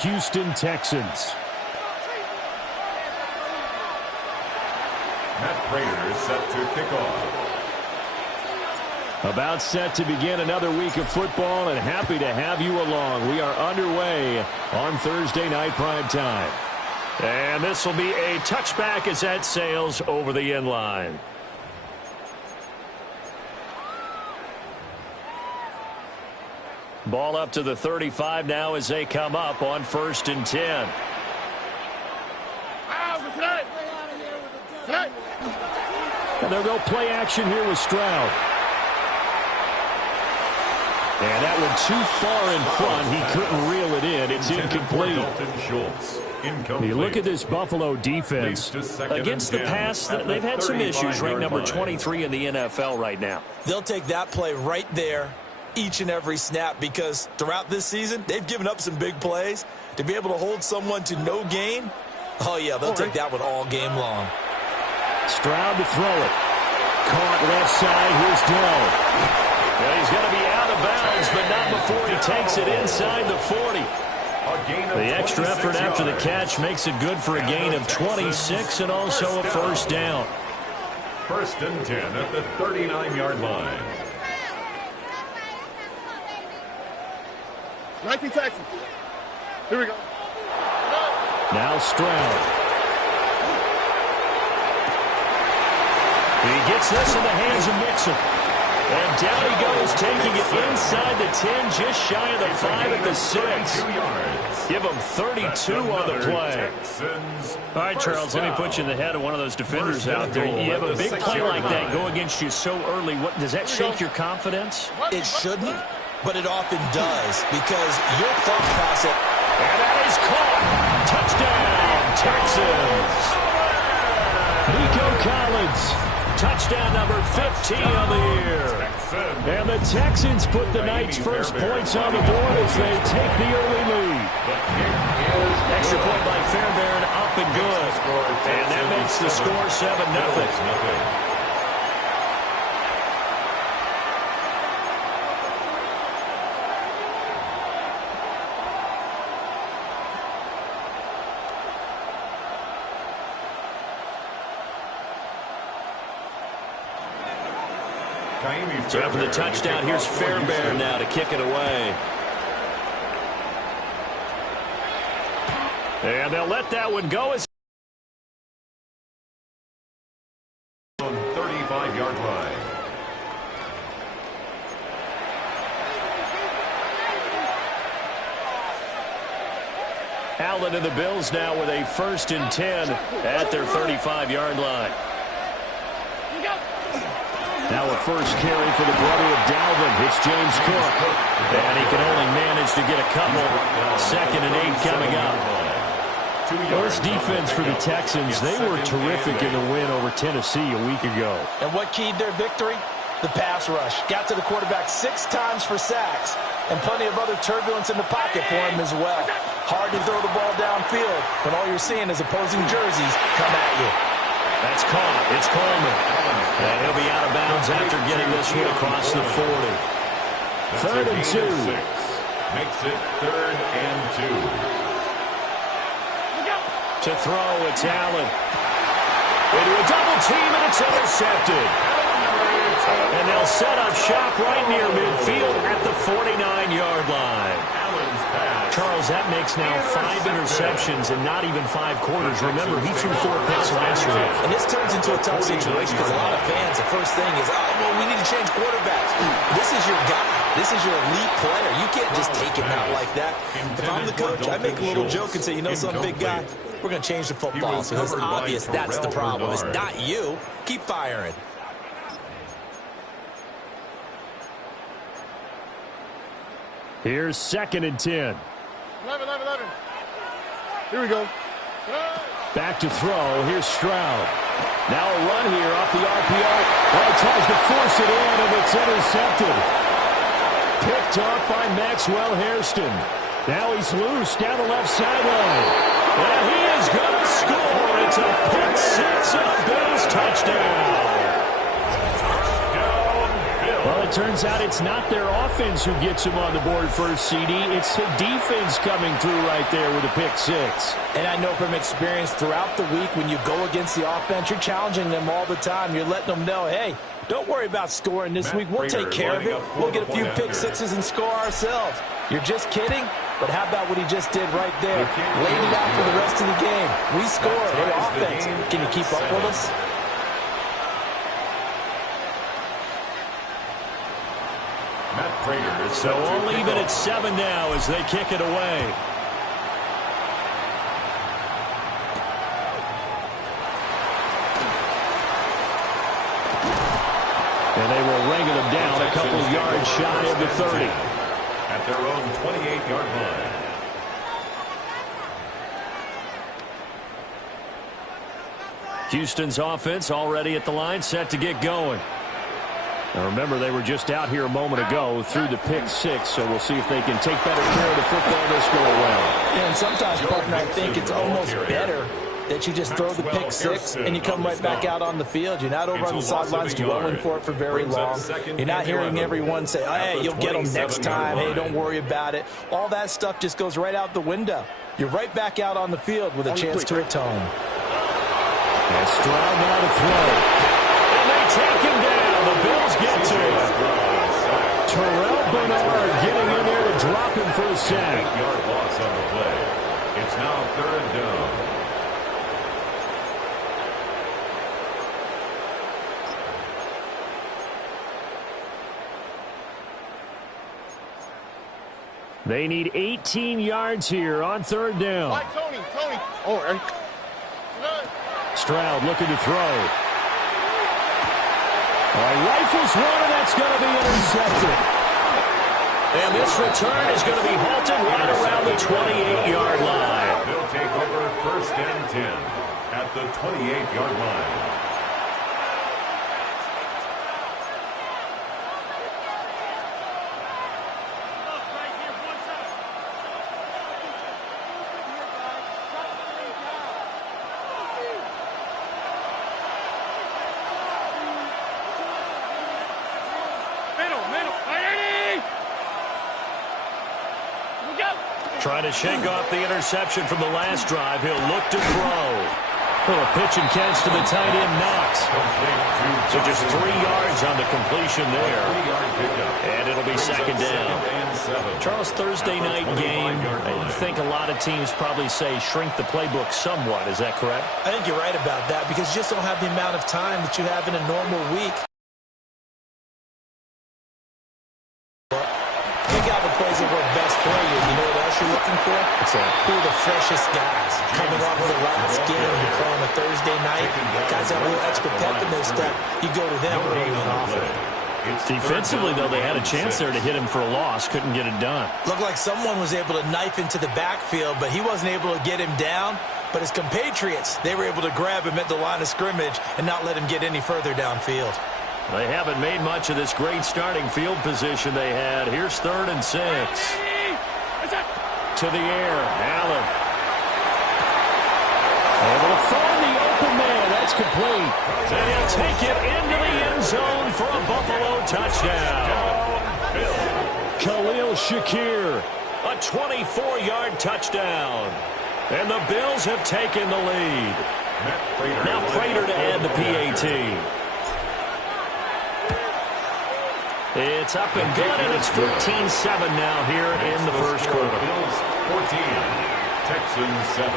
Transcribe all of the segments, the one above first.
Houston Texans. Matt Prater is set to kick off. About set to begin another week of football, and happy to have you along. We are underway on Thursday night prime time. And this will be a touchback as that sails over the end line. Ball up to the 35 now as they come up on 1st and 10. And they'll go play action here with Stroud. And that one too far in front. He couldn't reel it in. It's incomplete. You look at this Buffalo defense. Against the pass, they've had some issues. Ranked number 23 in the NFL right now. They'll take that play right there each and every snap, because throughout this season, they've given up some big plays. To be able to hold someone to no gain, oh yeah, they'll take that one all game long. Stroud to throw it. Caught left side. Here's Dell. Well, he's going to be out of bounds, but not before he takes it inside the 40. The extra effort after the catch makes it good for a gain of 26 and also a first down. 1st and 10 at the 39-yard line. 19 Texans. Here we go. Now Stroud. He gets this in the hands of Mixon. And down he goes, taking it inside the 10, just shy of the 5 at the 6. Give him 32 on the play. All right, Charles, let me put you in the head of one of those defenders out there. You have a big play like that go against you so early. What does that shake your confidence? It shouldn't, but it often does, because your thought process. And that is caught. Touchdown, Texans. Nico Collins. Touchdown number 15 on the year. And the Texans put the Knights' first points on the board as they take the early lead. Extra point by Fairbairn, up and good. And that makes the score 7-0. So after the touchdown, here's Fairbairn now to kick it away. And they'll let that one go. As on 35-yard line. Allen and the Bills now with a 1st and 10 at their 35-yard line. Now a first carry for the brother of Dalvin. It's James Cook. And he can only manage to get a couple. 2nd and 8 coming up. Well, this defense for the Texans, they were terrific in the win over Tennessee a week ago. And what keyed their victory? The pass rush. Got to the quarterback 6 times for sacks. And plenty of other turbulence in the pocket for him as well. Hard to throw the ball downfield when all you're seeing is opposing jerseys come at you. That's caught. It's Coleman. And he'll be out of bounds after getting this one across the 40. 3rd and 2. Makes it 3rd and 2. To throw, it's Allen. Into a double team, and it's intercepted. And they'll set up shop right near midfield at the 49-yard line. Charles, that makes now 5 interceptions and not even 5 quarters. Remember, he threw 4 picks last year. And this turns into a tough situation because a lot of fans, the first thing is, oh, well, we need to change quarterbacks. This is your guy. This is your elite player. You can't just take him out like that. If I'm the coach, I make a little joke and say, you know something, big guy? We're going to change the football. So it's obvious that's the problem. It's not you. Keep firing. Here's 2nd and 10. 11. Here we go. Back to throw. Here's Stroud. Now a run here off the RPO. Well, tries to force it in, and it's intercepted. Picked up by Maxwell Hairston. Now he's loose down the left sideline. And he is going to score. It's a pick 6 and a Bills touchdown. Well, it turns out it's not their offense who gets them on the board first, CD. It's the defense coming through right there with a pick six. And I know from experience throughout the week, when you go against the offense, you're challenging them all the time. You're letting them know, hey, don't worry about scoring this week. We'll take care of it. We'll get a few pick sixes and score ourselves. You're just kidding? But how about what he just did right there? Laid it out for the rest of the game. We scored. Hey, offense, can you keep up with us? So all even at 7 now as they kick it away. And they will ring them down a couple yards shy of the 30. At their own 28-yard line. Houston's offense already at the line, set to get going. Now remember, they were just out here a moment ago through the pick six, so we'll see if they can take better care of the football this go around. And sometimes, partner, I think it's almost better that you just throw the pick six and you come right back out on the field. You're not over on the sidelines dwelling for it for very long. You're not hearing everyone say, hey, you'll get them next time. Hey, don't worry about it. All that stuff just goes right out the window. You're right back out on the field with a chance to atone. And Stroud now to throw. And they take him down. The Bills get to it. Terrell Bernard getting in there to drop him for a sack. 8-yard loss on the play. It's now 3rd down. They need 18 yards here on 3rd down. Mike, Tony. Oh, right. Stroud looking to throw. Rifles one, and that's going to be intercepted. And this return is going to be halted right around the 28-yard line. They'll take over 1st and 10 at the 28-yard line. Trying to shake off the interception from the last drive. He'll look to throw. Little pitch and catch to the tight end, Knox. So just 3 yards on the completion there. And it'll be 2nd down. Charles, Thursday night game, I think a lot of teams probably say shrink the playbook somewhat. Is that correct? I think you're right about that because you just don't have the amount of time that you have in a normal week. Pick out the plays that work best for you. You know what else you're looking for? Who are the freshest guys coming off of the last game to play on a Thursday night? Guys have a little extra pep in their step. You go to them early and often. Defensively, though, they had a chance there to hit him for a loss. Couldn't get it done. Looked like someone was able to knife into the backfield, but he wasn't able to get him down. But his compatriots, they were able to grab him at the line of scrimmage and not let him get any further downfield. They haven't made much of this great starting field position they had. Here's 3rd and 6. To the air, Allen. Able to find the open man. That's complete. And he'll take it into the end zone for a Buffalo touchdown. Khalil Shakir, a 24-yard touchdown. And the Bills have taken the lead. Now Prater to add the PAT. It's up and good, and it's 14-7 now here in the first quarter. Bills 14, Texans 7.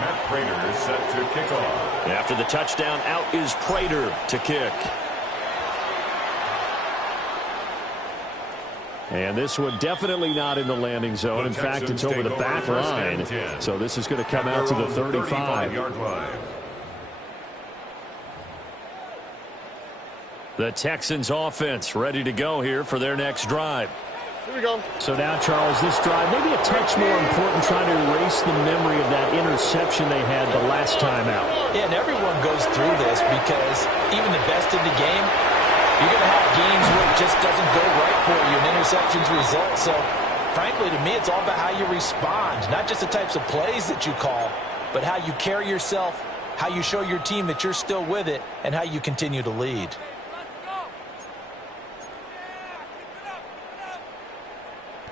Matt Prater is set to kick off. After the touchdown, out is Prater to kick. And this one definitely not in the landing zone. In fact, it's over the back line. So this is going to come out to the 35-yard line. The Texans offense ready to go here for their next drive. Here we go. So now, Charles, this drive maybe a touch more important, trying to erase the memory of that interception they had the last time out. Yeah, and everyone goes through this because even the best in the game, you're going to have games where it just doesn't go right for you, and interceptions result. So, frankly, to me, it's all about how you respond, not just the types of plays that you call, but how you carry yourself how you show your team that you're still with it, and how you continue to lead.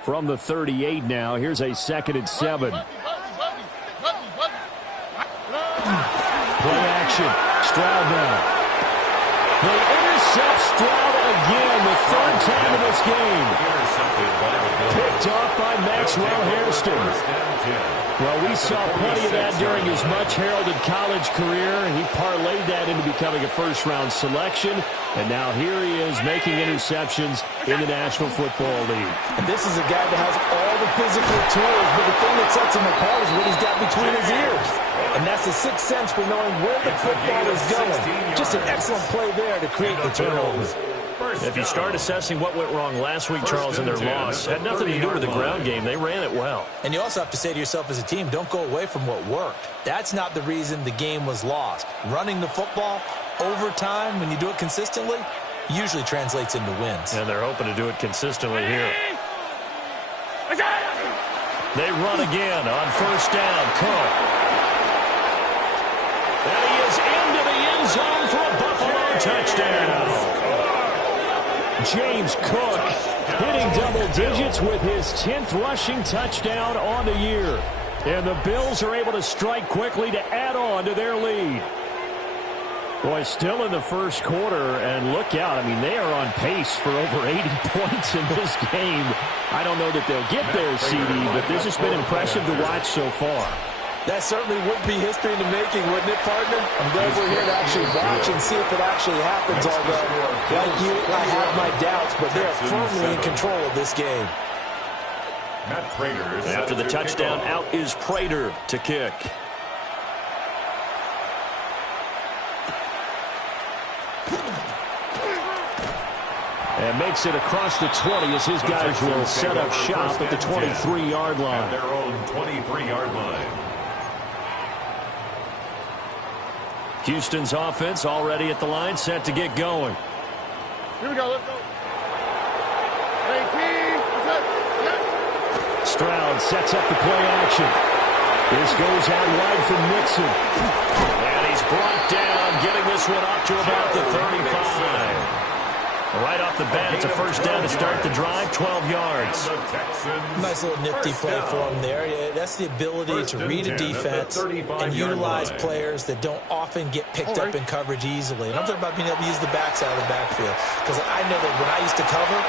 From the 38 now, here's a 2nd and 7. Play action. Stroud now. They intercept Stroud again, the 3rd time in this game. Picked off by Maxwell Hairston. Well, we saw plenty of that during his much-heralded college career. He parlayed that into becoming a first-round selection, and now here he is making interceptions in the National Football League. And this is a guy that has all the physical tools, but the thing that sets him apart is what he's got between his ears. And that's the sixth sense for knowing where the football is going. Just an excellent play there to create the turnover. If you start assessing what went wrong last week, Charles, in their loss, had nothing to do with the ground game. They ran it well. And you also have to say to yourself as a team, don't go away from what worked. That's not the reason the game was lost. Running the football over time, when you do it consistently, usually translates into wins. And they're hoping to do it consistently here. They run again on 1st down. Cook. And he is into the end zone for a Buffalo touchdown. James Cook hitting double digits with his 10th rushing touchdown on the year. And the Bills are able to strike quickly to add on to their lead. Boy, still in the first quarter, and look out. I mean, they are on pace for over 80 points in this game. I don't know that they'll get there, CD, but this has been impressive to watch so far. That certainly would be history in the making, wouldn't it, partner? I'm glad we're here to actually watch and see if it actually happens, although, like you, I have my doubts, but they're firmly in control of this game. After the touchdown, out is Prater to kick. And makes it across the 20 as his guys will set up shop at the 23-yard line. At their own 23-yard line. Houston's offense already at the line, set to get going. Here we go, let's go. Stroud sets up the play action. This goes out wide for Mixon. And he's brought down, getting this one up to about the 35. Right off the bat, it's a 1st down to start the drive, 12 yards. Nice little nifty play for him there. Yeah, that's the ability to read a defense and utilize players that don't often get picked up in coverage easily. And I'm talking about being able to use the backside of the backfield. Because I know that when I used to cover,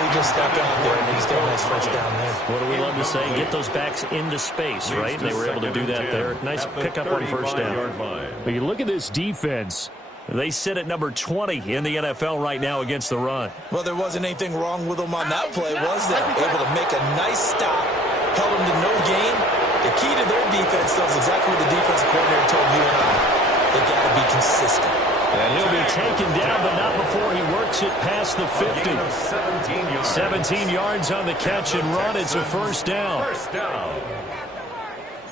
we just stuck out there and they just got a nice 1st down there. What do we love to say? Get those backs into space, right? And they were able to do that there. Nice pickup on 1st down. But you look at this defense. They sit at number 20 in the NFL right now against the run. Well, there wasn't anything wrong with them on that play, was there? Able to make a nice stop, held them to no gain. The key to their defense, though, is exactly what the defensive coordinator told you and I. They got to be consistent. And he'll be taken down, but not before he works it past the 50. 17 yards on the catch and run. It's a 1st down.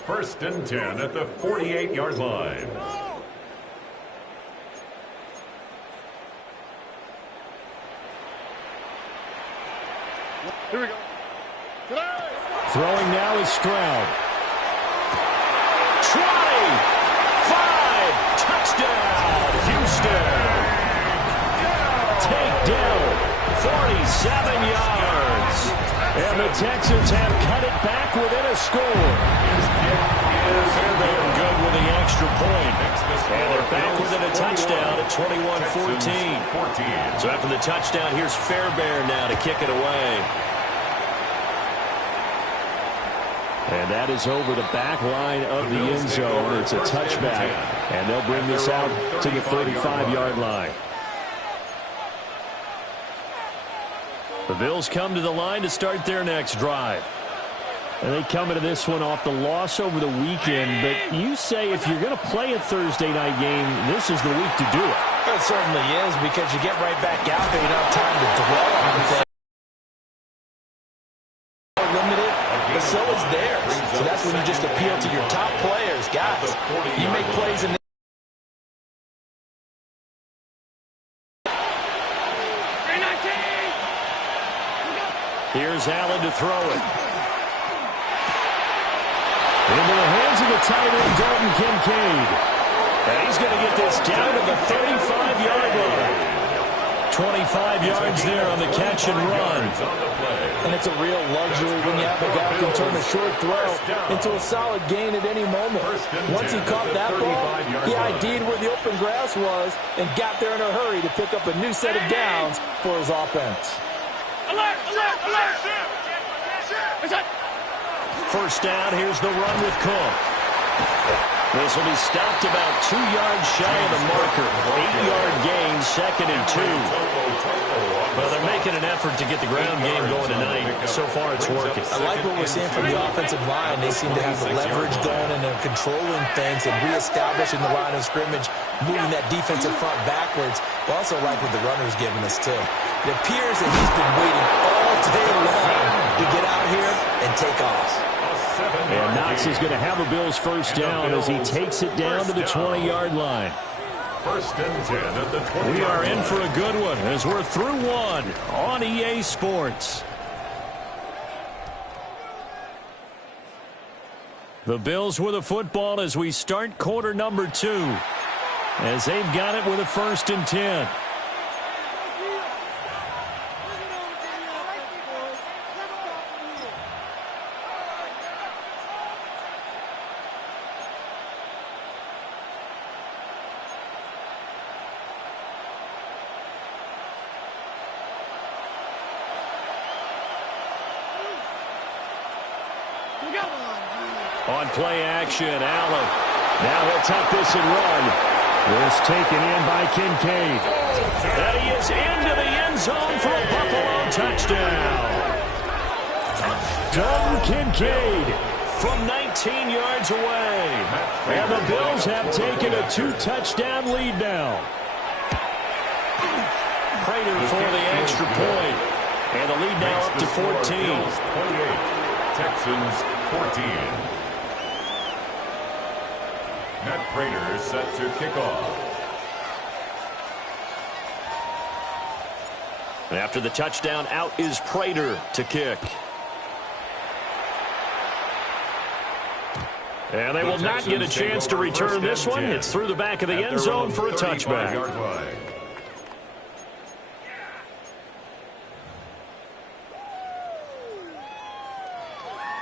1st and 10 at the 48-yard line. Here we go. Throwing now is Stroud. 20, 5, touchdown, Houston. Takedown, 47 yards. And the Texans have cut it back within a score. Fairbairn good with the extra point. And they're back within a touchdown at 21-14. So after the touchdown, here's Fairbairn now to kick it away. And that is over the back line of the end zone. It's a touchback. And they'll bring this out to the 35-yard line. The Bills come to the line to start their next drive. And they come into this one off the loss over the weekend. But you say if you're going to play a Thursday night game, this is the week to do it. It certainly is, because you get right back out there. You don't have time to dwell on things. Limited, but so is theirs. So that's when you just appeal to your top players. Guys, you make plays in. Here's Allen to throw it. Into the hands of the the tight end, Dalton Kincaid. And he's going to get this down to the 35-yard line. 25 yards there on the catch and run. And it's a real luxury when you have a guy who can turn a short throw into a solid gain at any moment. Once he caught that ball, he ID'd where the open grass was and got there in a hurry to pick up a new set of downs for his offense. Alert! Alert! Alert! First down, here's the run with Cook. This will be stopped about 2 yards shy of the marker. 8-yard gain, 2nd and 2. Well, they're making an effort to get the ground game going tonight. So far, it's working. I like what we're seeing from the offensive line. They seem to have the leverage going and they're controlling things and reestablishing the line of scrimmage, moving that defensive front backwards. But also like what the runner's giving us, too. It appears that he's been waiting all day long to get out here and take off. And Knox is going to have a Bills first down as he takes it down to the 20-yard line. First and 10 at the 20. We are in for a good one as we're through one on EA Sports. The Bills with a football as we start quarter number 2. As they've got it with a 1st and 10. On play action, Allen. Now he'll tuck this and run. This taken in by Kincaid. And he is into the end zone for a Buffalo touchdown. Dalton Kincaid from 19 yards away. And the Bills have taken a 2-touchdown lead now. Prater for the extra point. And the lead now up to 14. 28. Texans 14. Matt Prater set to kick off. And after the touchdown, out is Prater to kick. And they will not get a chance to return this one. It's through the back of the end zone for a touchback.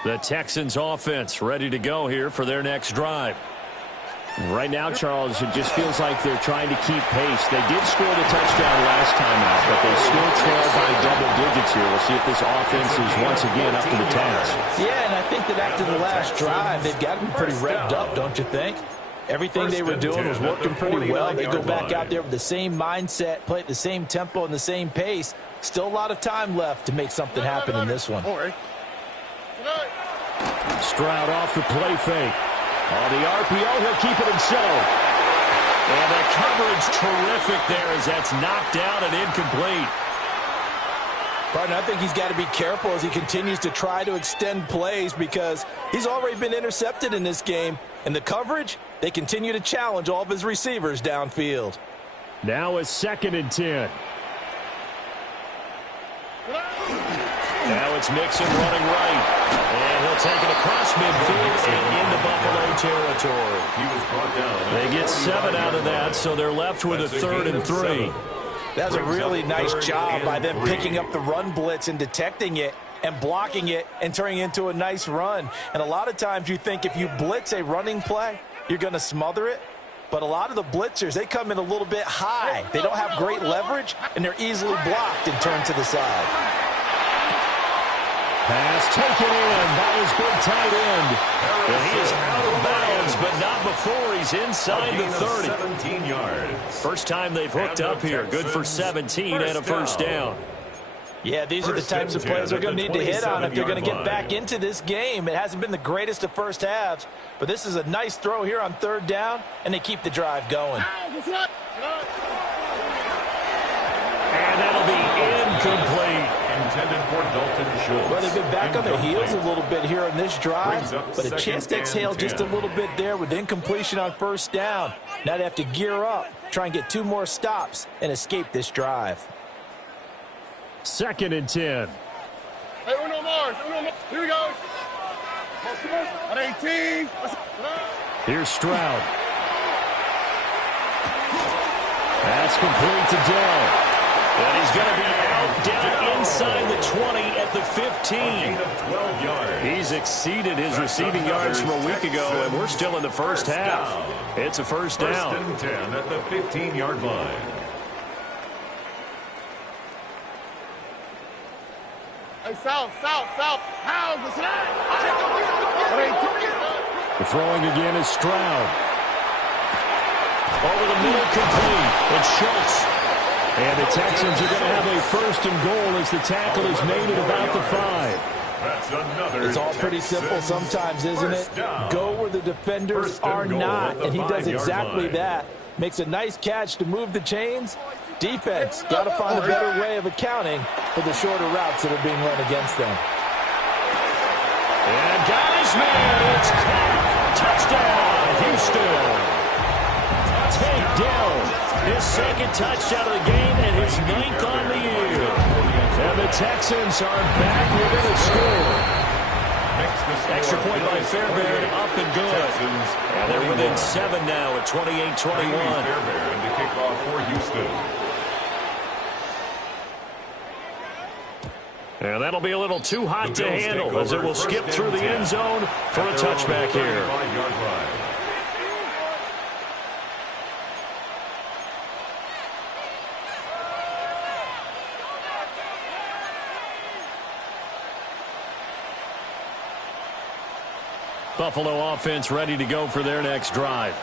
The Texans offense ready to go here for their next drive. Right now, Charles, it just feels like they're trying to keep pace. They did score the touchdown last time out, but they still trail by double digits here. We'll see if this offense is once again up to the task. Yeah, and I think that after the last drive, they've got to be pretty revved up, don't you think? Everything they were doing was working pretty well. They go back out there with the same mindset, play at the same tempo and the same pace. Still a lot of time left to make something happen in this one. Stroud off the play fake. On the RPO, he'll keep it himself. And the coverage terrific there as that's knocked out and incomplete. Partner, I think he's got to be careful as he continues to try to extend plays because he's already been intercepted in this game. And the coverage, they continue to challenge all of his receivers downfield. Now a 2nd and 10. Now it's Mixon running right. And he'll take it across midfield and into Buffalo territory. He was brought down. They get 7 out of that, so they're left with a 3rd and 3. That was a really nice job by them picking up the run blitz and detecting it and blocking it and turning it into a nice run. And a lot of times you think if you blitz a running play, you're going to smother it. But a lot of the blitzers, they come in a little bit high. They don't have great leverage, and they're easily blocked and turned to the side. Pass taken in by his big tight end. And he is out of bounds, but not before he's inside the 30. 17 yards. First time they've hooked up here. Good for 17 and a first down. Yeah, these are the types of plays they're going to need to hit on if they're going to get back into this game. It hasn't been the greatest of first halves, but this is a nice throw here on 3rd down, and they keep the drive going. And that'll be incomplete. Intended for Dalton Schultz. Well, they've been back on their heels a little bit here on this drive, but a chance to exhale just a little bit there with incompletion on 1st down. Now they have to gear up, try and get 2 more stops, and escape this drive. 2nd and 10. Hey, Uno Mars. Here we go. Here's Stroud. Pass complete to Dell. And he's going to be out down inside the 20 at the 15. 12 yards. He's exceeded his receiving yards from a week ago, and we're still in the first half. It's a first down. First and 10 at the 15-yard line. Hey, south. How's The throwing again is Stroud. Over the middle, complete. It's Schultz. And the Texans are going to have a first and goal as the tackle is made at about the 5. That's another. It's all pretty simple sometimes, isn't it? Go where the defenders are not, and he does exactly that. Makes a nice catch to move the chains. Defense, got to find a better way of accounting for the shorter routes that are being run against them. And guys, man, it's caught. Touchdown, Houston. Take down his second touchdown of the game and his 9th on the year. And the Texans are back within a score. Extra point by Fairbairn, up and good. And they're within 7 now at 28-21. Fairbairn to kick off for Houston. And that'll be a little too hot to handle as it will skip through the end zone for a touchback here. Buffalo offense ready to go for their next drive.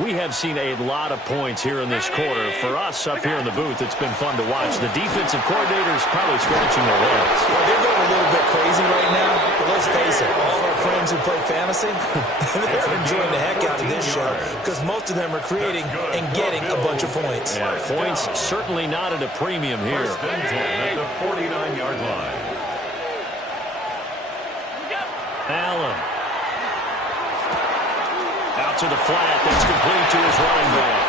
We have seen a lot of points here in this quarter. For us up here in the booth, it's been fun to watch. The defensive coordinators probably scratching their heads. Well, they're going a little bit crazy right now, but let's face it, all our friends who play fantasy, they're enjoying the heck out of this show because most of them are creating and getting a bunch of points. Yeah, points certainly not at a premium here. First and 10 at the 49-yard line. Allen. Out to the flat. That's complete to his running back.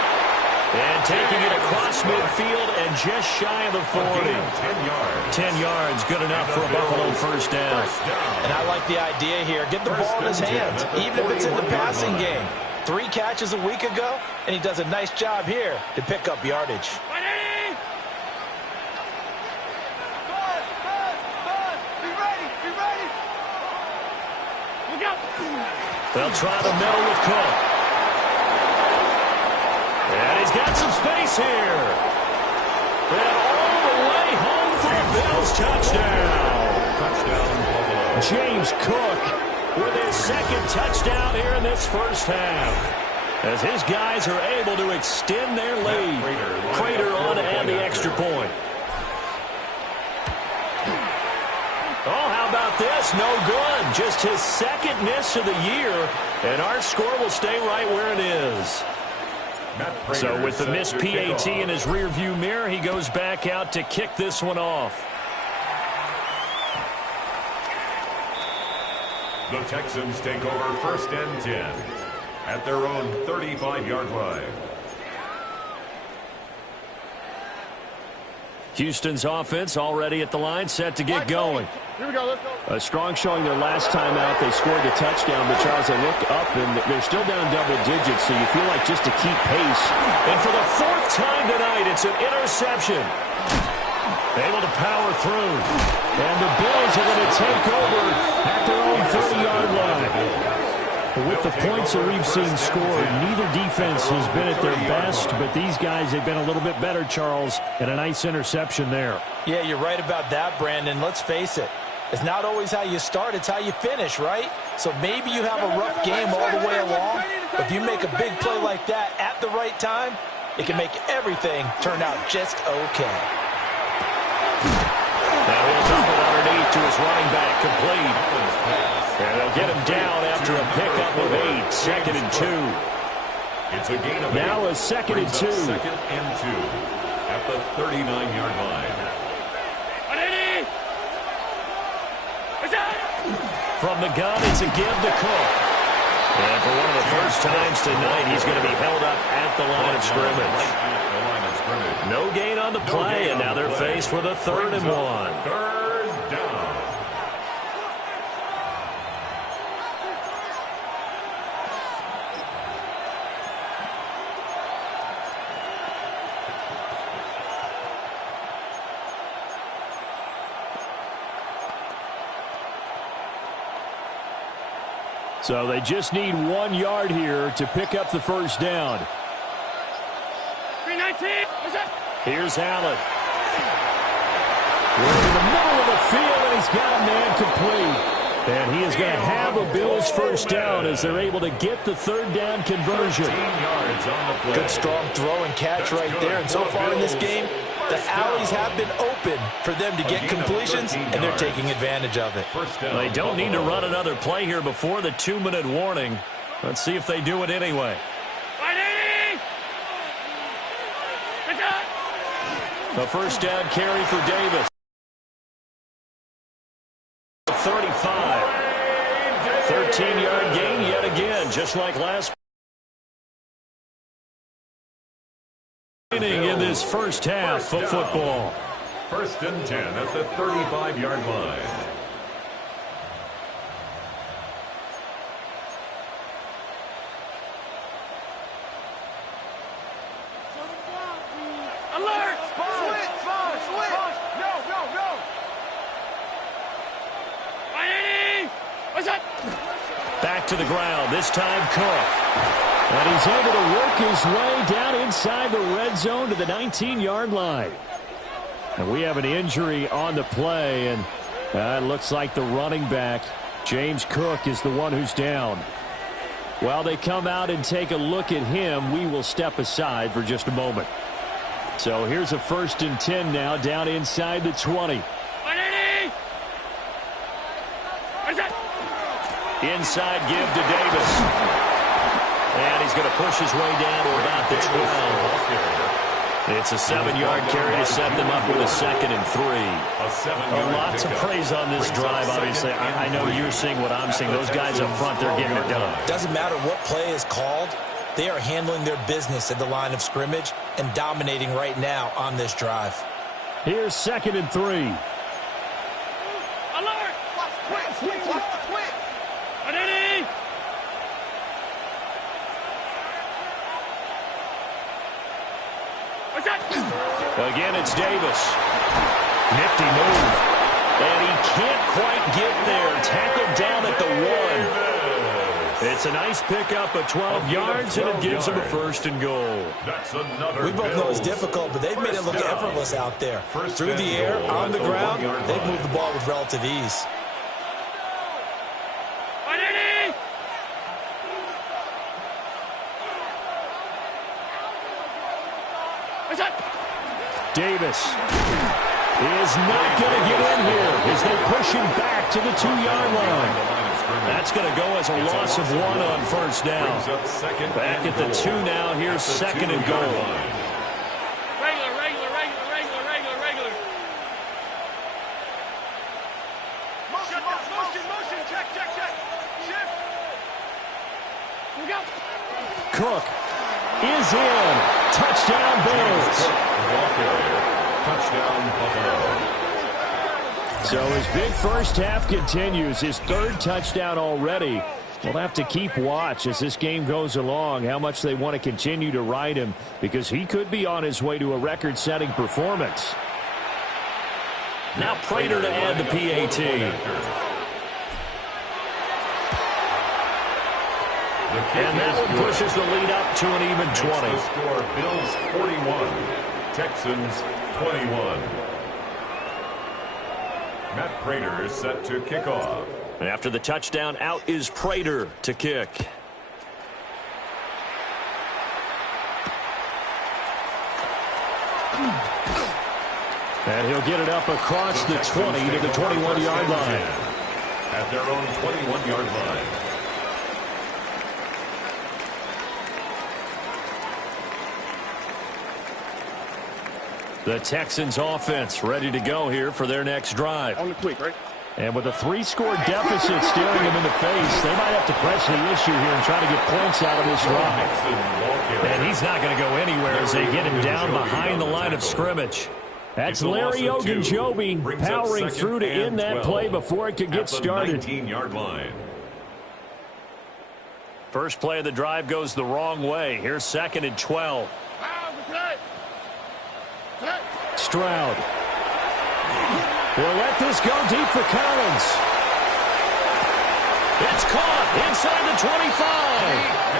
And taking it across midfield and just shy of the 40. 10 yards. 10 yards, good enough for a Buffalo first down. And I like the idea here. Get the ball in his hands, even if it's in the passing game. 3 catches a week ago, and he does a nice job here to pick up yardage. They'll try the middle with Cook. And he's got some space here. And all the way home for a Bills touchdown. Touchdown, Buffalo. James Cook with his second touchdown here in this first half. As his guys are able to extend their lead. Prater on to add the extra point. Oh, how about this? No good. Just his second miss of the year, and our score will stay right where it is. So with the missed PAT in his rearview mirror, he goes back out to kick this one off. The Texans take over first and 10 at their own 35-yard line. Houston's offense already at the line, set to get going. Here we go, let's go. A strong showing their last time out. They scored the touchdown, but Charles, they look up, and they're still down double digits, so you feel like just to keep pace. And for the 4th time tonight, it's an interception. Able to power through. And the Bills are going to take over at their own 30-yard line. With the points that we've seen scored, neither defense has been at their best, but these guys have been a little bit better, Charles, and a nice interception there. Yeah, you're right about that, Brandon. Let's face it. It's not always how you start, it's how you finish, right? So maybe you have a rough game all the way along, but if you make a big play like that at the right time, it can make everything turn out just okay. Now he'll dump it underneath to his running back, complete. And they'll get him down after a pickup of 8, 2nd and 2. It's a gain of 8. Now a 2nd and 2. 2nd and 2 at the 39-yard line. From the gun, it's a give to Cook. And for one of the first times tonight, he's going to be held up at the line of scrimmage. No gain on the play, and now they're faced with a 3rd and 1. Third down. So they just need 1 yard here to pick up the first down. 319. Here's Allen. We're in the middle of the field, and he's got a man complete. And he is going to have a Bills first down as they're able to get the third down conversion. Good strong throw and catch right there. And so far in this game, the alleys have been open for them to get completions, and they're taking advantage of it. They don't need to run another play here before the 2-minute warning. Let's see if they do it anyway. The first down carry for Davis. 35. 13-yard gain yet again, just like last inning in this first half of football. First and 10 at the 35-yard line. Alert! Switch! Go! 180! What's that? Back to the ground, this time Cook. And he's able to work his way down inside the red zone to the 19-yard line. And we have an injury on the play, and it looks like the running back, James Cook, is the one who's down. While they come out and take a look at him, we will step aside for just a moment. So here's a 1st and 10 now, down inside the 20. 180! What's that? Inside give to Davis. And he's going to push his way down to about the 12. It's a 7-yard carry to set them up with a 2nd and 3. Lots of praise on this drive, obviously. I know you're seeing what I'm seeing. Those guys up front, they're getting it done. Doesn't matter what play is called. They are handling their business at the line of scrimmage and dominating right now on this drive. Here's 2nd and 3. Alert! Quick! 180! What's that? Again, it's Davis. Nifty move. And he can't quite get there. Tackled down at the 1. It's a nice pickup of 12 yards, and it gives him a 1st and goal. We both know it's difficult, but they've made it look effortless out there. Through the air, on the ground, they've moved the ball with relative ease. 180! What's that? Davis is not going to get in here as they push him back to the 2-yard line. That's going to go as a loss of 1 on 1st down. Back at the 2 now. Here's 2nd and goal. Regular. Motion. Check. Shift. Here we go. Cook is in. Touchdown, Bills. Touchdown, Buffalo. So his big first half continues. His 3rd touchdown already. We'll have to keep watch as this game goes along, how much they want to continue to ride him, because he could be on his way to a record-setting performance. Now Prater to add the PAT. And that one pushes the lead up to an even 20. The score, Bills 41, Texans 21. Matt Prater is set to kick off. And after the touchdown, out is Prater to kick. And he'll get it up across the 20 to the 21-yard line. At their own 21-yard line. The Texans offense ready to go here for their next drive. On the quick, right? And with a 3-score deficit staring him in the face, they might have to press the issue here and try to get points out of this drive. And he's not going to go anywhere as they get him down behind the line of scrimmage. That's Larry Ogunjobi powering through to end that play before it could get started. 19-yard line. First play of the drive goes the wrong way. Here's 2nd and 12. Stroud. He'll let this go deep for Collins. It's caught inside the 25.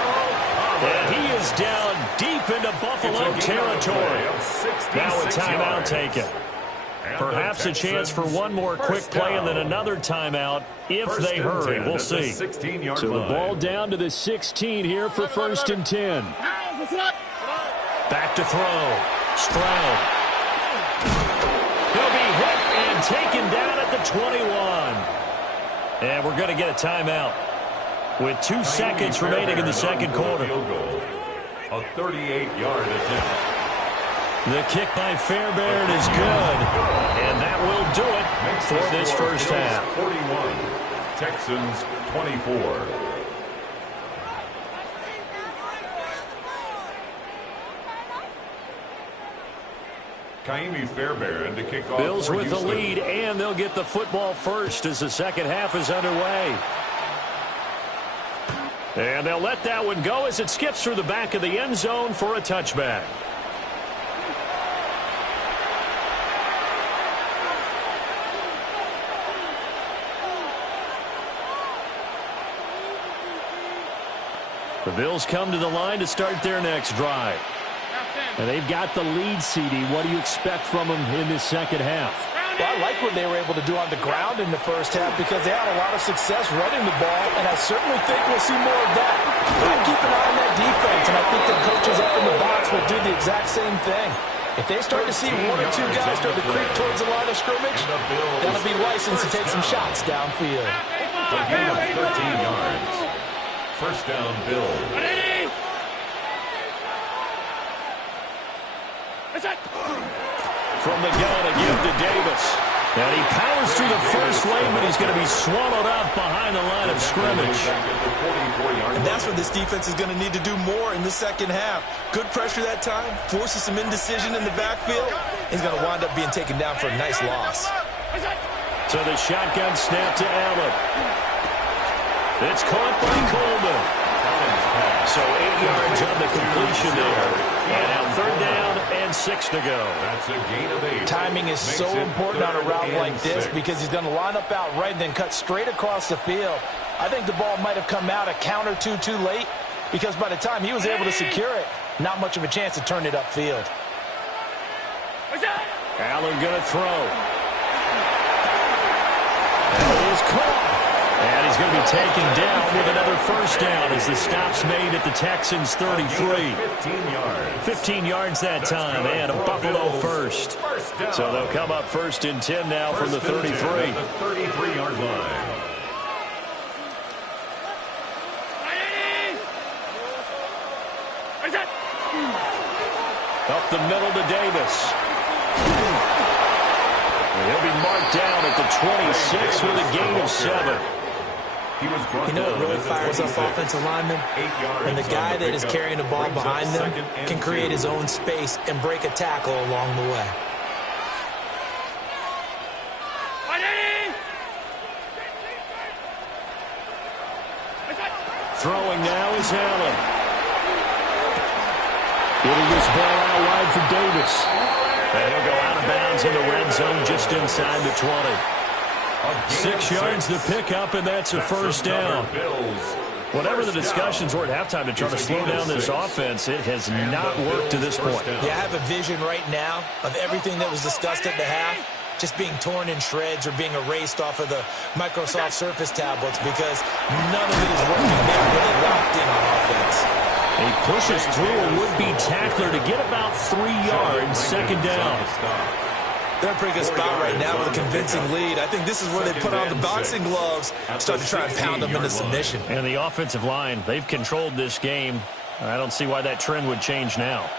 And he is down deep into Buffalo territory. Now a timeout taken. Perhaps a chance for one more quick play and then another timeout if they hurry. We'll see. So the ball down to the 16 here for 1st and 10. Back to throw. Stroud. He'll be hit and taken down at the 21. And we're going to get a timeout with 2 seconds remaining in the second quarter. A 38-yard attempt. The kick by Fairbairn is good. And that will do it for this first half. 41, Texans 24. Kaimi Fairbairn to kick off. Bills with the Houston. lead, and they'll get the football first as the second half is underway. And they'll let that one go as it skips through the back of the end zone for a touchback. The Bills come to the line to start their next drive. And they've got the lead, CD. What do you expect from them in this second half? Well, I like what they were able to do on the ground in the first half because they had a lot of success running the ball, and I certainly think we'll see more of that. I'd keep an eye on that defense, and I think the coaches up in the box will do the exact same thing. If they start to see 1 or 2 guys start to creep towards the line of scrimmage, that'll be licensed to take some shots downfield. A gain of 13 yards. First down, Bills. From the gun, a give to Davis. And he powers through the first lane, but he's going to be swallowed up behind the line of scrimmage. And that's what this defense is going to need to do more in the second half. Good pressure that time, forces some indecision in the backfield. He's going to wind up being taken down for a nice loss. So the shotgun snap to Allen. It's caught by Coleman. So 8 yards on the completion there. And now 3rd down and 6 to go. That's a gain of 8. Timing is so important on a route like this because he's going to line up out right and then cut straight across the field. I think the ball might have come out a count or two too late because by the time he was able to secure it, not much of a chance to turn it upfield. Allen going to throw. And it is caught. And he's going to be taken down with another first down as the stop's made at the Texans' 33. 15 yards that time, and a Buffalo first. So they'll come up 1st and 10 now from the 33. The 33-yard line. Up the middle to Davis. And he'll be marked down at the 26 with a gain of 7. You know what really fires up offensive linemen? When the guy that is carrying the ball behind them can create his own space and break a tackle along the way. Throwing now is Allen. Getting this ball out wide for Davis. And he'll go out of bounds in the red zone just inside the 20. 6 yards to pick up, and that's a first down. Whatever the discussions were at halftime to try to slow down this offense, it has not worked to this point. Yeah, I have a vision right now of everything that was discussed at the half just being torn in shreds or being erased off of the Microsoft Surface tablets because none of it is working. They're really locked in on offense. He pushes through a would-be tackler to get about 3 yards, second down. They're in a pretty good spot right now with a convincing lead. I think this is where they put on the boxing gloves, start to try and pound them into submission. And the offensive line, they've controlled this game. I don't see why that trend would change now.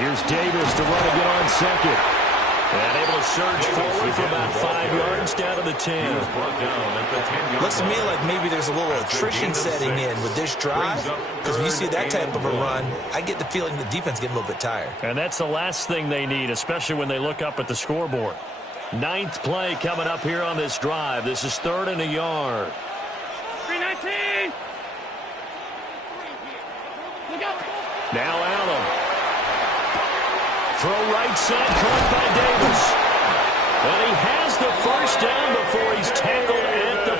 Here's Davis to run again on second. And able to surge forward for about 5 yards down to the 10. Looks to me like maybe there's a little attrition setting in with this drive. Because when you see that type of a run, I get the feeling the defense getting a little bit tired. And that's the last thing they need, especially when they look up at the scoreboard. 9th play coming up here on this drive. This is 3rd and a yard. 319. Now Allen. Throw right side, caught by Davis. And he has the first down before he's tackled at the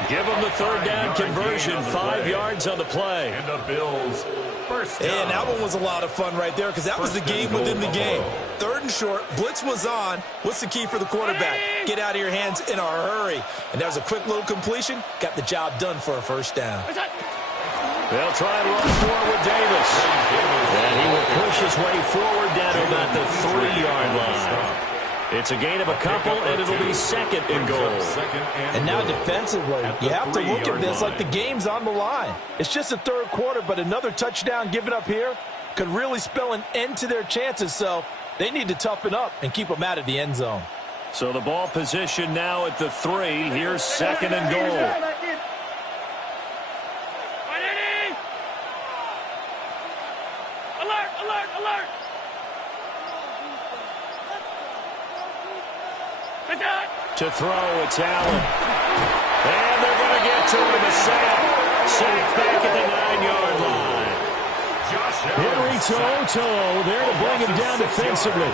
5. Give him the 3rd down conversion, 5 yards on the play. And the Bills first down. And that one was a lot of fun right there because that was the game within the game. 3rd and short, blitz was on. What's the key for the quarterback? Get out of your hands in a hurry. And that was a quick little completion. Got the job done for a first down. They'll try and run forward with Davis. And he will push his way forward down to about the 3-yard line. It's a gain of a couple, and it'll be 2nd and goal. And now defensively, you have to look at this like the game's on the line. It's just the 3rd quarter, but another touchdown given up here could really spell an end to their chances. So they need to toughen up and keep them out of the end zone. So the ball position now at the 3. Here's 2nd and goal. To throw, it's Allen. And they're going to get to him, a sack. Sack back at the 9-yard line. Henry Toto there to bring him down defensively.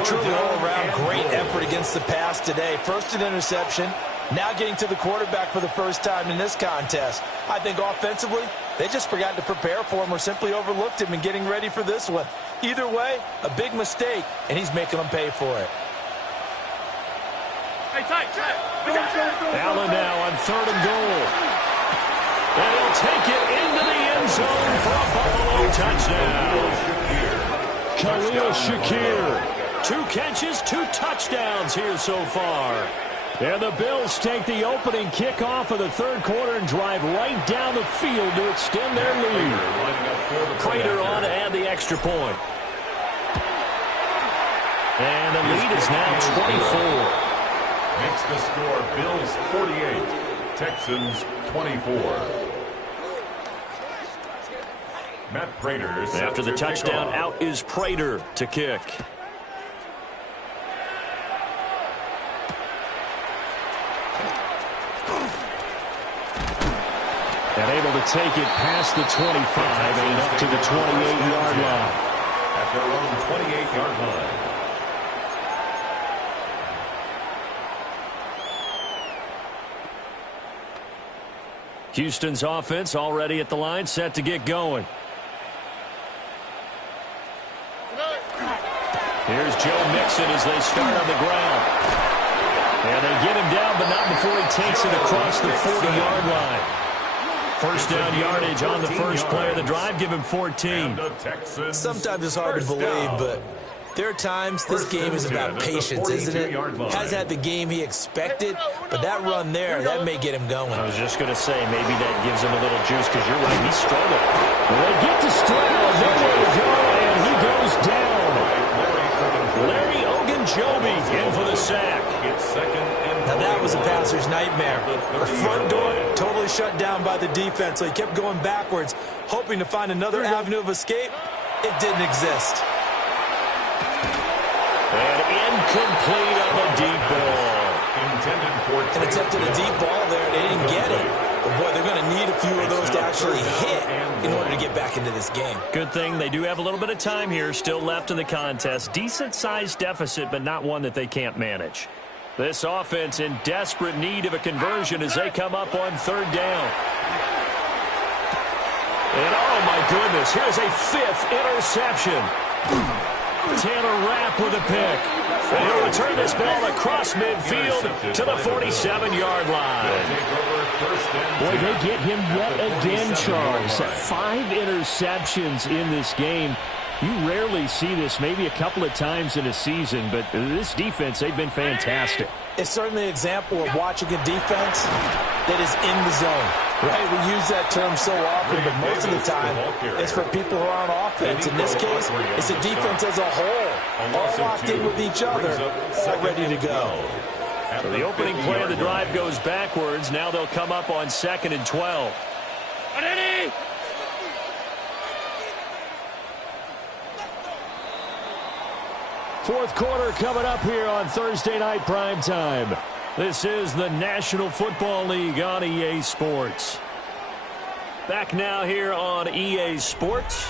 A truly all-around great effort against the pass today. First an interception, now getting to the quarterback for the first time in this contest. I think offensively, they just forgot to prepare for him or simply overlooked him in getting ready for this one. Either way, a big mistake, and he's making them pay for it. Allen now on 3rd and goal. And he'll take it into the end zone for a Buffalo touchdown. Khalil Shakir. 2 catches, 2 touchdowns here so far. And the Bills take the opening kickoff of the 3rd quarter and drive right down the field to extend their lead. Prater on to add the extra point. And the lead is now 24. Makes the score Bills 48, Texans 24. Matt Prater. After the touchdown, out is Prater to kick. And able to take it past the 25 and up to the 28-yard line. At their own 28-yard line. Houston's offense already at the line, set to get going. Here's Joe Mixon as they start on the ground. And they get him down, but not before he takes it across the 40-yard line. First down yardage on the first play of the drive, give him 14. Sometimes it's hard to believe, but there are times this game is about patience, isn't it? Has had the game he expected, but that run there, that may get him going. I was just going to say, maybe that gives him a little juice, because you're right, he struggled. Well, they get to Stroud, nowhere to go, and he goes down. Larry Ogunjobi in for the sack. Now that was a passer's nightmare. The front door totally shut down by the defense, so he kept going backwards, hoping to find another avenue of escape. It didn't exist. And incomplete on the deep ball. An attempt at a deep ball there, they didn't get it. But boy, they're going to need a few of those to actually hit in order to get back into this game. Good thing they do have a little bit of time here still left in the contest. Decent-sized deficit, but not one that they can't manage. This offense in desperate need of a conversion as they come up on 3rd down. And oh my goodness, here's a 5th interception. Tanner Rapp with a pick. And he'll return this ball across midfield to the 47-yard line. Boy, they get him yet again, Charles. 5 interceptions in this game. You rarely see this, maybe a couple of times in a season, but this defense, they've been fantastic. It's certainly an example of watching a defense that is in the zone. Right, we use that term so often, but most of the time, it's for people who are on offense. In this case, it's the defense as a whole, all locked in with each other, all ready to go. So the opening play of the drive goes backwards. Now they'll come up on 2nd and 12. Fourth quarter coming up here on Thursday Night Primetime. This is the National Football League on EA Sports. Back now here on EA Sports.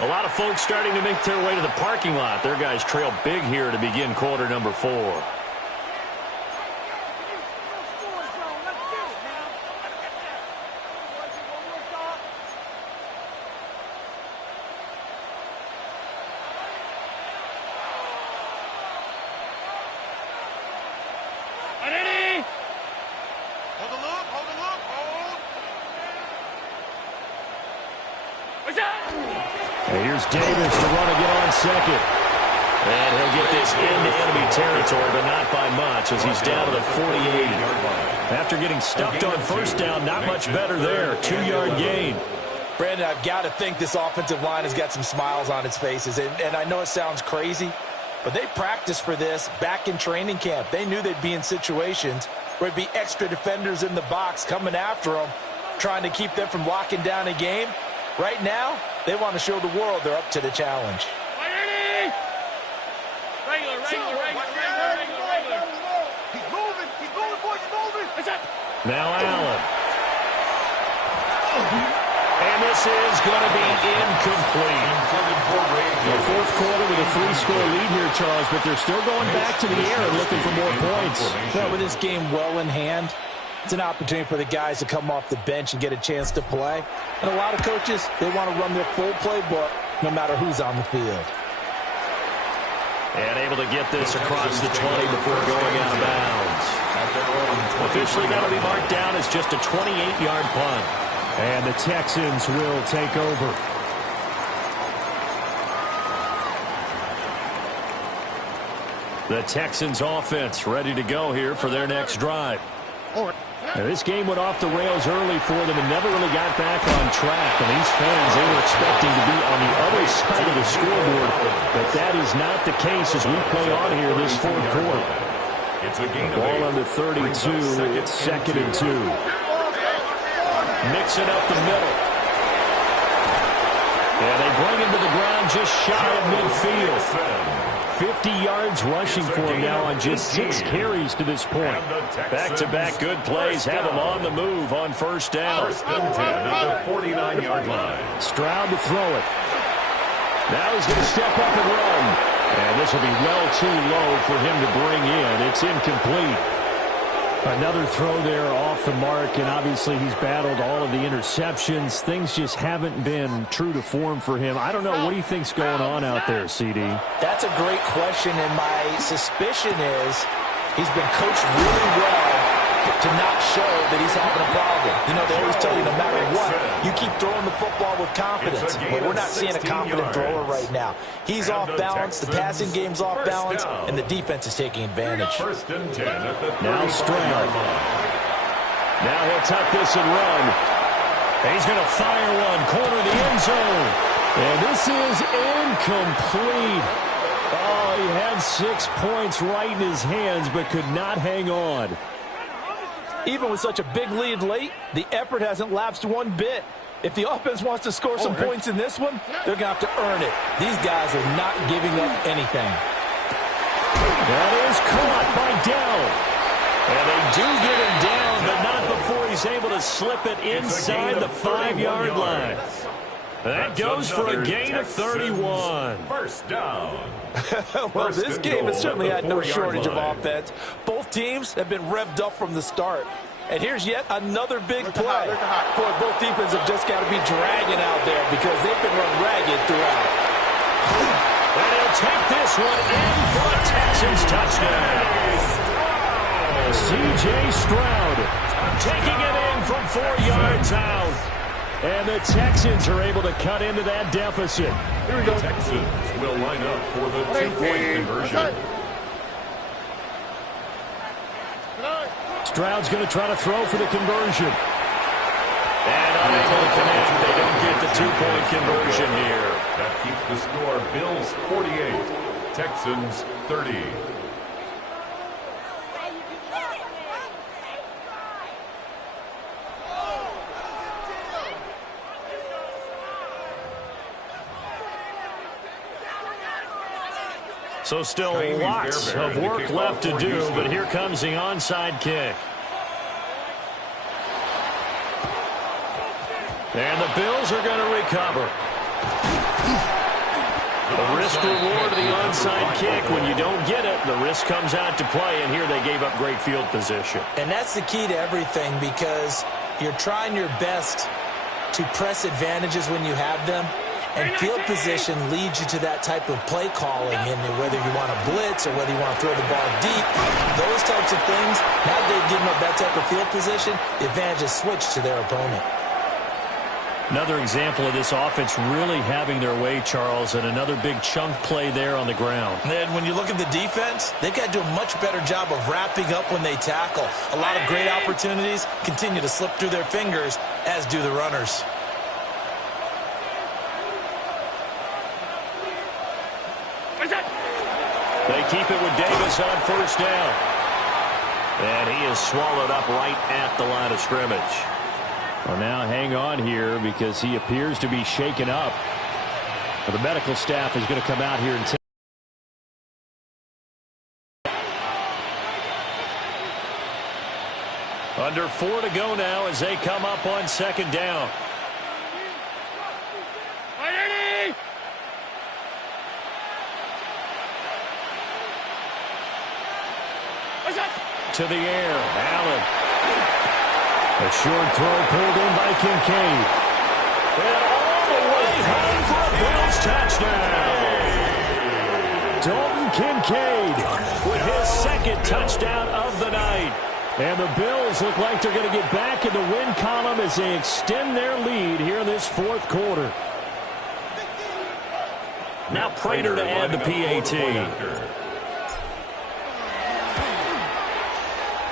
A lot of folks starting to make their way to the parking lot. Their guys trail big here to begin quarter number 4. Here's Davis to run again on 2nd. And he'll get this into enemy territory, but not by much as he's down to the 48. After getting stuffed on first down, not much better there. 2-yard gain. Brandon, I've got to think this offensive line has got some smiles on its faces. And I know it sounds crazy, but they practiced for this back in training camp. They knew they'd be in situations where it'd be extra defenders in the box coming after them, trying to keep them from locking down a game. Right now, they want to show the world they're up to the challenge. Regular. He's moving, boys, he's moving. Now Allen. And this is going to be incomplete. The fourth quarter with a 3-score lead here, Charles, but they're still going back to the air and looking for more points. Well, with this game well in hand, it's an opportunity for the guys to come off the bench and get a chance to play. And a lot of coaches, they want to run their full playbook no matter who's on the field. And able to get this across the 20 before going out of bounds. Officially going to be marked down as just a 28-yard punt. And the Texans will take over. The Texans offense ready to go here for their next drive. Now, this game went off the rails early for them and never really got back on track. And these fans, they were expecting to be on the other side of the scoreboard. But that is not the case as we play on here this fourth quarter. It's a gain of Ball on the 32. It's 2nd and 2. Mixing up the middle. Yeah, they bring him to the ground just shy of midfield. 50 yards rushing for him now on just 6 carries to this point. Back-to-back good plays have him on the move on first down. First and 10 at the 49-yard line. Stroud to throw it. Now he's going to step up and run. And this will be well too low for him to bring in. It's incomplete. Another throw there off the mark, and obviously he's battled all of the interceptions. Things just haven't been true to form for him. I don't know. What do you think's going on out there, CD? That's a great question, and my suspicion is he's been coached really well to not show that he's having a problem. You know, they always tell you no matter what, you keep throwing the football with confidence. But we're not seeing a confident thrower right now. He's off balance, the passing game's off balance, and the defense is taking advantage. First and 10 at the Now Stroud. Now he'll tuck this and run. He's going to fire one, corner of the end zone. And this is incomplete. Oh, he had 6 points right in his hands, but could not hang on. Even with such a big lead late, the effort hasn't lapsed one bit. If the offense wants to score some points in this one, they're going to have to earn it. These guys are not giving up anything. That is caught by Dell. And they do get him down, but not before he's able to slip it inside the 5-yard line. That goes for a gain of 31. First down. Well, this game has certainly had no shortage of offense. Both teams have been revved up from the start. And here's yet another big play. Boy, both defenses have just got to be dragging out there because they've been run ragged throughout. And he'll take this one in for a Texans touchdown. C.J. Stroud Taking it in from 4 yards out. And the Texans are able to cut into that deficit. Here we go. Texans will line up for the 2-point conversion. Stroud's going to try to throw for the conversion. And unable to connect. They don't get the two-point conversion here. That keeps the score Bills 48, Texans 30. So still lots of work left to do, but here comes the onside kick. And the Bills are going to recover. The risk-reward of the onside kick. When you don't get it, the risk comes out to play, and here they gave up great field position. And that's the key to everything, because you're trying your best to press advantages when you have them. And field position leads you to that type of play calling, and whether you want to blitz or whether you want to throw the ball deep, those types of things, now they've given up that type of field position, the advantage is switched to their opponent. Another example of this offense really having their way, Charles, and another big chunk play there on the ground. And then when you look at the defense, they've got to do a much better job of wrapping up when they tackle. A lot of great opportunities continue to slip through their fingers, as do the runners. They keep it with Davis on first down. And he is swallowed up right at the line of scrimmage. Well, now hang on here because he appears to be shaken up. Well, the medical staff is going to come out here and take. Under 4 to go now as they come up on second down. To the air, Allen. A short throw pulled in by Kincaid. And all the way home for a Bills touchdown. Dalton Kincaid with his second touchdown of the night. And the Bills look like they're going to get back in the win column as they extend their lead here in this fourth quarter. Now Prater to add the PAT.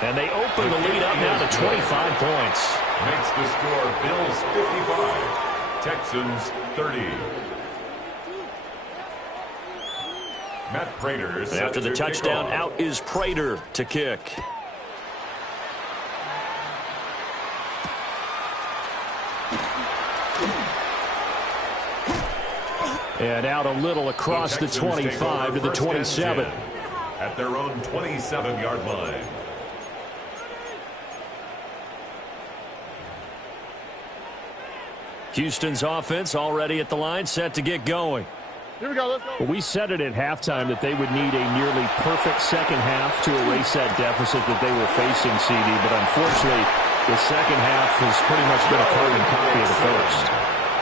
And they open the lead up now to 25 points. Makes the score Bills 55, Texans 30. Matt Prater. After the touchdown, out is Prater to kick. And out a little across the 25 to the 27. At their own 27-yard line. Houston's offense already at the line, set to get going. Here we go, let's go. Well, we said it at halftime that they would need a nearly perfect second half to erase that deficit that they were facing, CD. But unfortunately, the second half has pretty much been a carbon copy of the first.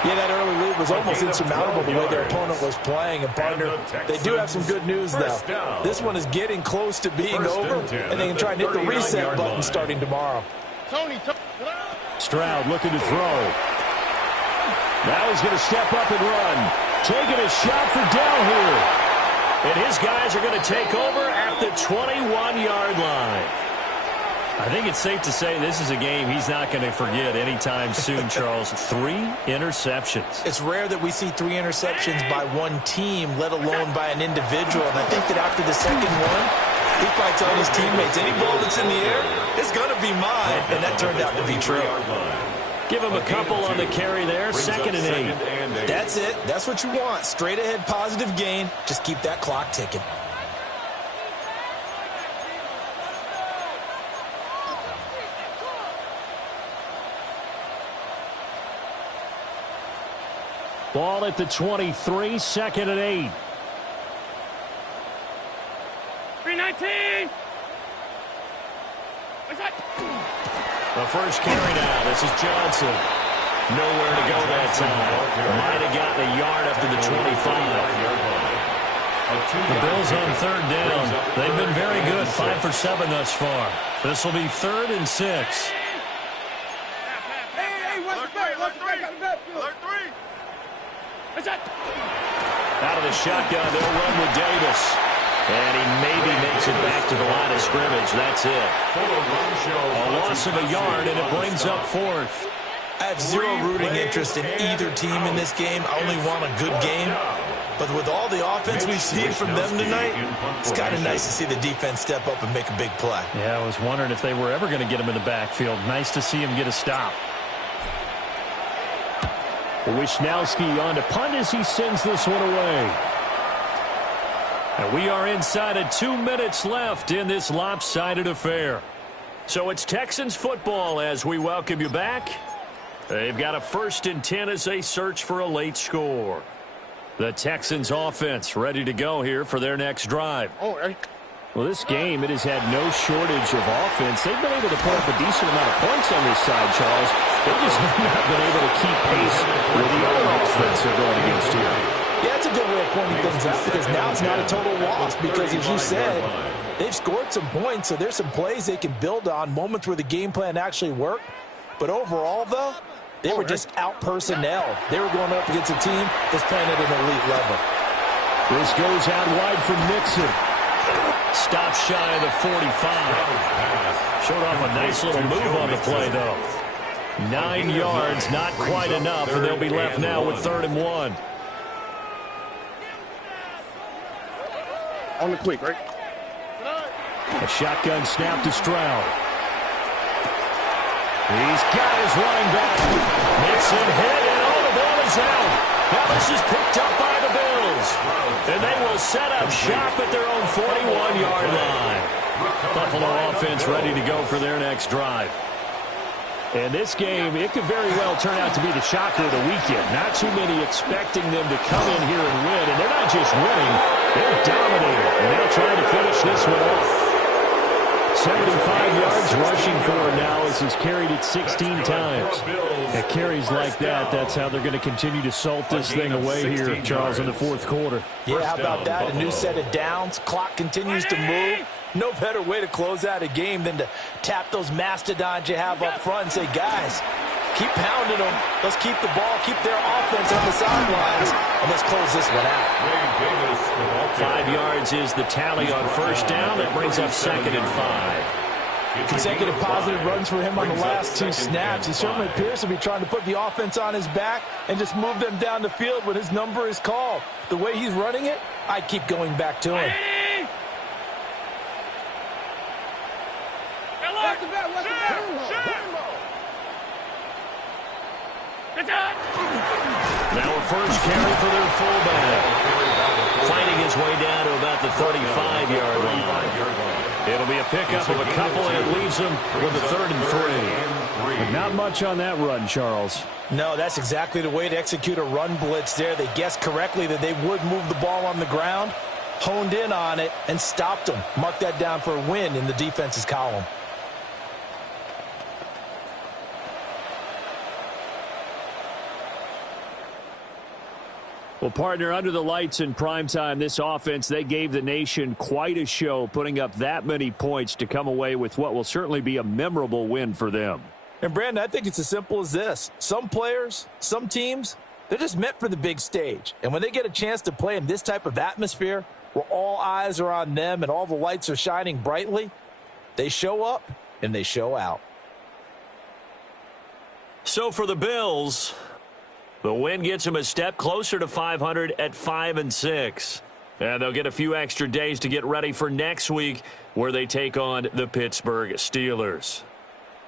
Yeah, that early lead was almost insurmountable the way their opponent was playing. And, partner, they do have some good news, though. This one is getting close to being over, and they can try and hit the reset button starting tomorrow. Stroud looking to throw. Now he's going to step up and run. Taking a shot for down here. And his guys are going to take over at the 21-yard line. I think it's safe to say this is a game he's not going to forget anytime soon, Charles. 3 interceptions. It's rare that we see 3 interceptions by one team, let alone by an individual. And I think that after the second one, he's probably telling his teammates, any ball that's in the air, it's going to be mine. And that turned out to be true. Give him a couple on the carry there. Second and 8. That's it. That's what you want. Straight ahead positive gain. Just keep that clock ticking. Ball at the 23, second and 8. 319. The first carry now. This is Johnson. Nowhere to go that time. Might have gotten a yard up to the 25. The Bills on third down. They've been very good. 5 for 7 thus far. This will be 3rd and 6. Out of the shotgun, they'll run with Davis. And he maybe makes it back to the line of scrimmage. That's it. A loss of a yard, and it brings up 4th. I have zero rooting interest in either team in this game. I only want a good game. But with all the offense we've seen from them tonight, it's kind of nice to see the defense step up and make a big play. Yeah, I was wondering if they were ever going to get him in the backfield. Nice to see him get a stop. Wisnowski on to punt as he sends this one away. And we are inside of 2 minutes left in this lopsided affair. So it's Texans football as we welcome you back. They've got a 1st and 10 as they search for a late score. The Texans offense ready to go here for their next drive. Well, this game, it has had no shortage of offense. They've been able to put up a decent amount of points on this side, Charles. They just have not been able to keep pace with the other offense they're going against here. Yeah, it's a good way of pointing things out because now it's not a total loss because, as you said, they've scored some points, so there's some plays they can build on, moments where the game plan actually worked. But overall, though, they were just out-personnel. They were going up against a team that's playing at an elite level. This goes out wide from Mixon. Stop shy of the 45. Showed off a nice little move on the play, though. 9 yards, not quite enough, and they'll be left now with 3rd and 1. On the quick, right? A shotgun snap to Stroud. He's got his running back. Mixon hit, and the ball is out. Now this is picked up by the Bills. And they will set up shop at their own 41-yard line. Buffalo offense ready to go for their next drive. And this game, it could very well turn out to be the shocker of the weekend. Not too many expecting them to come in here and win. And they're not just winning, they're dominating. And they're trying to finish this one off. 75 yards rushing for him now as he's carried it 16 times. At carries like that, that's how they're going to continue to salt this thing away here, Charles, in the 4th quarter. Yeah, how about that? A new set of downs. Clock continues to move. No better way to close out a game than to tap those mastodons you have up front and say, guys, keep pounding them. Let's keep the ball, keep their offense on the sidelines, and let's close this one out. 5 yards is the tally on 1st down. That brings up 2nd and 5. Consecutive positive runs for him on the last 2 snaps. He certainly appears to be trying to put the offense on his back and just move them down the field when his number is called. The way he's running it, I keep going back to him. Now a first carry for their fullback. Fighting his way down to about the 35-yard line. It'll be a pickup of a couple, and it leaves them with a 3rd and 3. But not much on that run, Charles. No, that's exactly the way to execute a run blitz there. They guessed correctly that they would move the ball on the ground, honed in on it, and stopped them. Mark that down for a win in the defense's column. Well, partner, under the lights in primetime, this offense, they gave the nation quite a show, putting up that many points to come away with what will certainly be a memorable win for them. And, Brandon, I think it's as simple as this. Some players, some teams, they're just meant for the big stage. And when they get a chance to play in this type of atmosphere where all eyes are on them and all the lights are shining brightly, they show up and they show out. So for the Bills, the win gets them a step closer to 500 at 5-6. And they'll get a few extra days to get ready for next week where they take on the Pittsburgh Steelers.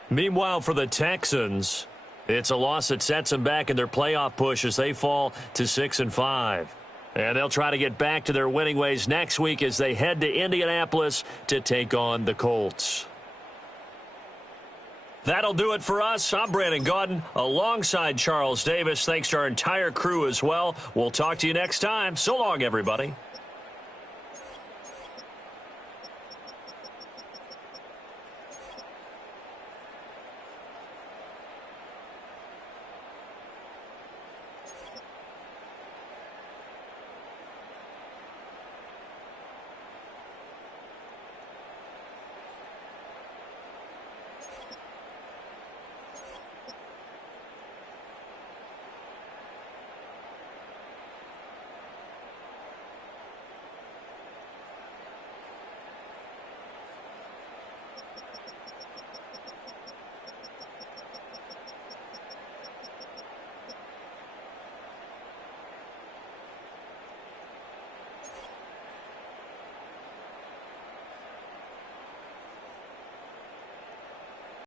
Meanwhile, for the Texans, it's a loss that sets them back in their playoff push as they fall to 6-5. And they'll try to get back to their winning ways next week as they head to Indianapolis to take on the Colts. That'll do it for us. I'm Brandon Gaudin alongside Charles Davis. Thanks to our entire crew as well. We'll talk to you next time. So long, everybody.